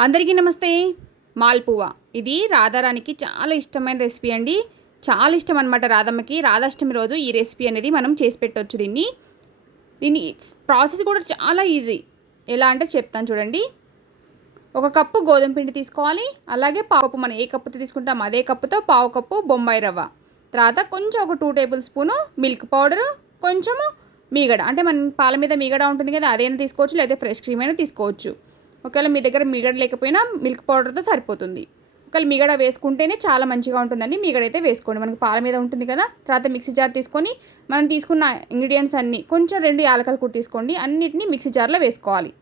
అందరికీ నమస్తే. మాల్పువా. ఇది రాధారానికి చాలా ఇష్టమైన రెసిపీ అండి. చాలా ఇష్టం అనమాట రాధమ్మకి. రాధాష్టమి రోజు ఈ రెసిపీ అనేది మనం చేసి పెట్టవచ్చు దీన్ని. దీని ప్రాసెస్ కూడా చాలా ఈజీ. ఎలా అంటే చెప్తాను చూడండి. ఒక కప్పు గోధుమ పిండి తీసుకోవాలి. అలాగే పావు కప్పు మనం ఏ కప్పుతో తీసుకుంటాం అదే కప్పుతో పావు కప్పు బొంబాయి రవ్వ. తర్వాత కొంచెం ఒక two tablespoon milk powder కొంచెము మీగడ. అంటే మన పాల మీద మీగడ ఉంటుంది కదా అదైనా తీసుకోవచ్చు లేదా ఫ్రెష్ క్రీమ్ అయినా తీసుకోవచ్చు. ఒకవేళ మీ దగ్గర మీగడ లేకపోయినా మిల్క్ పౌడర్తో సరిపోతుంది. ఒకవేళ మిగడ వేసుకుంటేనే చాలా మంచిగా ఉంటుందండి. మిగడ అయితే వేసుకోండి. మనకి పాల మీద ఉంటుంది కదా. తర్వాత మిక్సీ జార్ తీసుకొని మనం తీసుకున్న ఇంగ్రీడియంట్స్ అన్నీ కొంచెం రెండు యాలకలు కూడా తీసుకోండి. అన్నిటిని మిక్సీ జార్లో వేసుకోవాలి.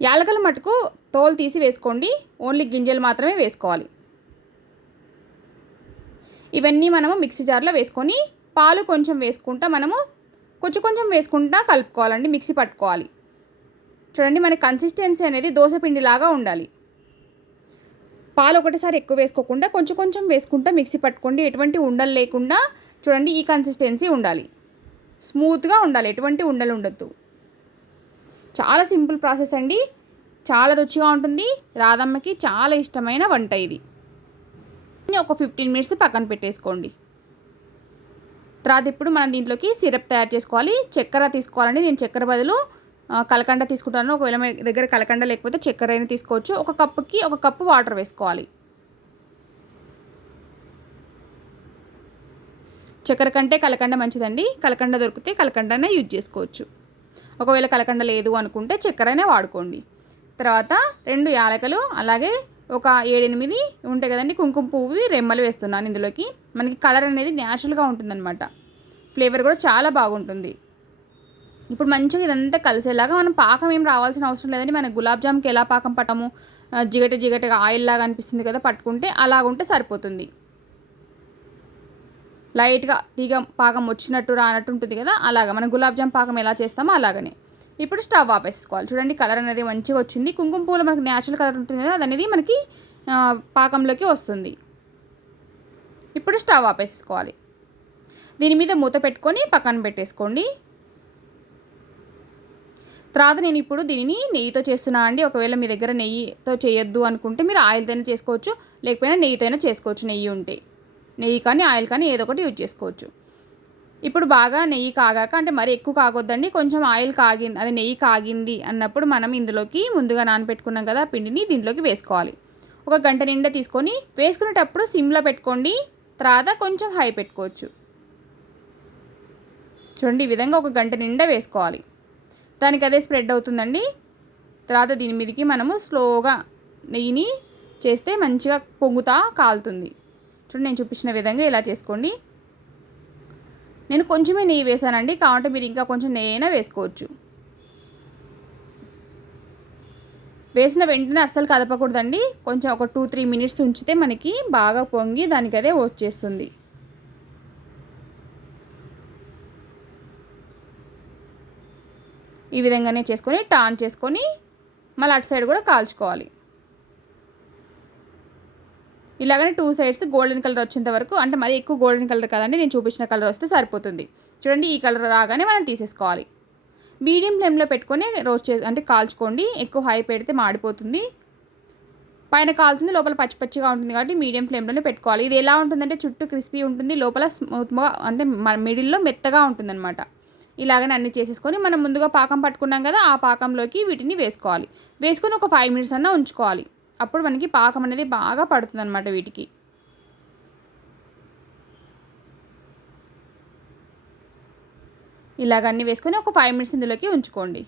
యాలకల మటుకు తోలు తీసి వేసుకోండి. ఓన్లీ గింజలు మాత్రమే వేసుకోవాలి. ఇవన్నీ మనము మిక్సీ జార్లో వేసుకొని పాలు కొంచెం వేసుకుంటా మనము కొంచెం కొంచెం వేసుకుంటా కలుపుకోవాలండి. మిక్సీ పట్టుకోవాలి. చూడండి మన కన్సిస్టెన్సీ అనేది దోశ పిండిలాగా ఉండాలి. పాలు ఒకటిసారి ఎక్కువ వేసుకోకుండా కొంచెం కొంచెం వేసుకుంటా మిక్సీ పట్టుకోండి ఎటువంటి ఉండలు లేకుండా చూడండి ఈ కన్సిస్టెన్సీ ఉండాలి. స్మూత్గా ఉండాలి ఎటువంటి ఉండలు ఉండొద్దు. చాలా సింపుల్ ప్రాసెస్ అండి. చాలా రుచిగా ఉంటుంది. రాధమ్మకి చాలా ఇష్టమైన వంట ఇది. ఒక ఫిఫ్టీన్ మినిట్స్ పక్కన పెట్టేసుకోండి. తర్వాత ఇప్పుడు మనం దీంట్లోకి సిరప్ తయారు చేసుకోవాలి. చక్కెర తీసుకోవాలండి. నేను చక్కెర బదులు కలకండ తీసుకుంటాను. ఒకవేళ మీ దగ్గర కలకండ లేకపోతే చక్కెర అయినా తీసుకోవచ్చు. ఒక కప్పుకి ఒక కప్పు వాటర్ వేసుకోవాలి. చక్కెర కంటే కలకండ మంచిదండి. కలకండ దొరికితే కలకండనే యూజ్ చేసుకోవచ్చు. ఒకవేళ కలకండ లేదు అనుకుంటే చక్కెరనే వాడుకోండి. తర్వాత రెండు యాలకలు అలాగే ఒక ఏడెనిమిది ఉంటాయి కదండి కుంకుమ పువ్వు రెమ్మలు వేస్తున్నాను ఇందులోకి. మనకి కలర్ అనేది న్యాచురల్గా ఉంటుందన్నమాట. ఫ్లేవర్ కూడా చాలా బాగుంటుంది. ఇప్పుడు మంచిగా ఇదంతా కలిసేలాగా మనం పాకం ఏం రావాల్సిన అవసరం లేదండి. మన గులాబ్ జామ్కి ఎలా పాకం పట్టము? జిగట జిగటగా ఆయిల్ లాగా అనిపిస్తుంది కదా పట్టుకుంటే అలాగుంటే సరిపోతుంది. లైట్గా తీగ పాకం వచ్చినట్టు రానట్టు ఉంటుంది కదా అలాగా. మనం గులాబ్ జామ్ పాకం ఎలా చేస్తామో అలాగనే. ఇప్పుడు స్టవ్ ఆపేసుకోవాలి. చూడండి కలర్ అనేది మంచిగా వచ్చింది. కుంకుమ పూలు మనకి న్యాచురల్ కలర్ ఉంటుంది కదా అది అనేది మనకి పాకంలోకి వస్తుంది. ఇప్పుడు స్టవ్ ఆపేసుకోవాలి. దీని మీద మూత పెట్టుకొని పక్కన పెట్టేసుకోండి. తర్వాత నేను ఇప్పుడు దీనిని నెయ్యితో చేస్తున్నా అండి. ఒకవేళ మీ దగ్గర నెయ్యితో చేయొద్దు అనుకుంటే మీరు ఆయిల్తోనే చేసుకోవచ్చు. లేకపోయినా నెయ్యితో అయినా చేసుకోవచ్చు. నెయ్యి ఉంటే. నెయ్యి కానీ ఆయిల్ కానీ ఏదో ఒకటి యూజ్ చేసుకోవచ్చు. ఇప్పుడు బాగా నెయ్యి కాగాక అంటే మరీ ఎక్కువ కాగొద్దండి. కొంచెం ఆయిల్ కాగింది అదే నెయ్యి కాగింది అన్నప్పుడు మనం ఇందులోకి ముందుగా నానబెట్టుకున్నాం కదా పిండిని దీంట్లోకి వేసుకోవాలి. ఒక గంట నిండా తీసుకొని వేసుకునేటప్పుడు సిమ్లో పెట్టుకోండి. తర్వాత కొంచెం హై పెట్టుకోవచ్చు. చూడండి ఈ విధంగా ఒక గంట నిండా వేసుకోవాలి. దానికి అదే స్ప్రెడ్ అవుతుందండి. తర్వాత దీని మీదకి మనము స్లోగా నెయ్యిని చేస్తే మంచిగా పొంగుతా కాలుతుంది. చూడండి నేను చూపించిన విధంగా ఇలా చేసుకోండి. నేను కొంచెమే నెయ్యి వేసానండి. కాబట్టి మీరు ఇంకా కొంచెం నెయ్యి అయినా వేసుకోవచ్చు. వేసిన వెంటనే అస్సలు కదపకూడదండి. కొంచెం ఒక టూ త్రీ మినిట్స్ ఉంచితే మనకి బాగా పొంగి దానికి అదే వచ్చేస్తుంది ఈ విధంగానే చేసుకొని టాన్ చేసుకొని మళ్ళీ అటు సైడ్ కూడా కాల్చుకోవాలి. ఇలాగనే టూ సైడ్స్ గోల్డెన్ కలర్ వచ్చేంత వరకు అంటే మరి ఎక్కువ గోల్డెన్ కలర్ కదండి నేను చూపించిన కలర్ వస్తే సరిపోతుంది. చూడండి ఈ కలర్ రాగానే మనం తీసేసుకోవాలి. మీడియం ఫ్లేమ్లో పెట్టుకొని రోస్ట్ చే అంటే కాల్చుకోండి. ఎక్కువ హై పెడితే మాడిపోతుంది. పైన కాలుతుంది లోపల పచ్చి పచ్చిగా ఉంటుంది కాబట్టి మీడియం ఫ్లేమ్లోనే పెట్టుకోవాలి. ఇది ఎలా ఉంటుందంటే చుట్టూ క్రిస్పీ ఉంటుంది లోపల స్మూత్గా అంటే మిడిల్లో మెత్తగా ఉంటుందన్నమాట. ఇలాగనే అన్ని చేసేసుకొని మనం ముందుగా పాకం పట్టుకున్నాం కదా ఆ పాకంలోకి వీటిని వేసుకోవాలి. వేసుకొని ఒక ఫైవ్ మినిట్స్ అన్నా ఉంచుకోవాలి. అప్పుడు మనకి పాకం అనేది బాగా పడుతుంది అనమాట వీటికి. ఇలాగ అన్నీ వేసుకొని ఒక ఫైవ్ మినిట్స్ ఇందులోకి ఉంచుకోండి.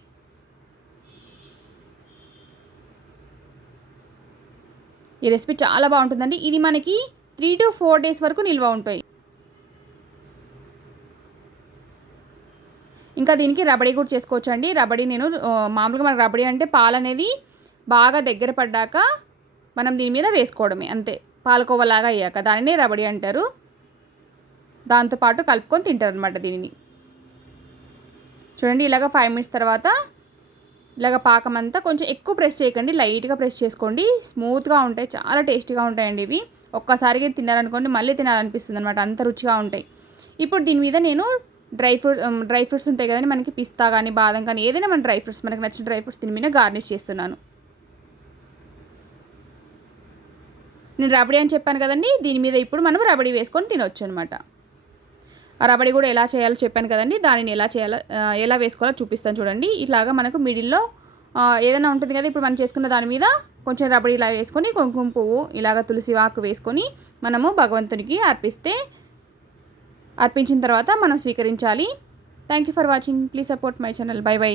ఈ రెసిపీ చాలా బాగుంటుందండి. ఇది మనకి త్రీ టు ఫోర్ డేస్ వరకు నిల్వ ఉంటాయి ఇంకా దీనికి రబడీ కూడా చేసుకోవచ్చు అండి రబడీ నేను మామూలుగా మన రబడీ అంటే పాలు అనేది బాగా దగ్గర పడ్డాక మనం దీని మీద వేసుకోవడమే అంతే. పాలకోవలాగా అయ్యాక దానినే రబడి అంటారు. దాంతోపాటు కలుపుకొని తింటారు అనమాట దీనిని. చూడండి ఇలాగ ఫైవ్ మినిట్స్ తర్వాత ఇలాగ పాకం అంతా కొంచెం ఎక్కువ ప్రెస్ చేయకండి. లైట్గా ప్రెస్ చేసుకోండి. స్మూత్గా ఉంటాయి. చాలా టేస్టీగా ఉంటాయండి ఇవి. ఒక్కసారిగా తినాలనుకోండి మళ్ళీ తినాలనిపిస్తుంది అనమాట అంత రుచిగా ఉంటాయి. ఇప్పుడు దీని మీద నేను డ్రై ఫ్రూట్ డ్రై ఫ్రూట్స్ ఉంటాయి కదండి మనకి పిస్తా కానీ బాదం కానీ ఏదైనా మన డ్రై ఫ్రూట్స్ మనకి నచ్చిన డ్రై ఫ్రూట్స్ దీని మీద గార్నిష్ చేస్తున్నాను. నేను రబడి అని చెప్పాను కదండి దీని మీద ఇప్పుడు మనం రబడి వేసుకొని తినొచ్చు అనమాట ఆ రబడి కూడా ఎలా చేయాలో చెప్పాను కదండి దానిని ఎలా చేయాలో ఎలా వేసుకోవాలో చూపిస్తాను చూడండి. ఇట్లాగా మనకు మిడిల్లో ఏదైనా ఉంటుంది కదా ఇప్పుడు మనం చేసుకున్న దాని మీద కొంచెం రబడి ఇలా వేసుకొని కుంకుమ పువ్వు ఇలాగ తులసి ఆకు వేసుకొని మనము భగవంతునికి అర్పిస్తే అర్పించిన తర్వాత మనం స్వీకరించాలి. Thank you for watching please support my channel bye bye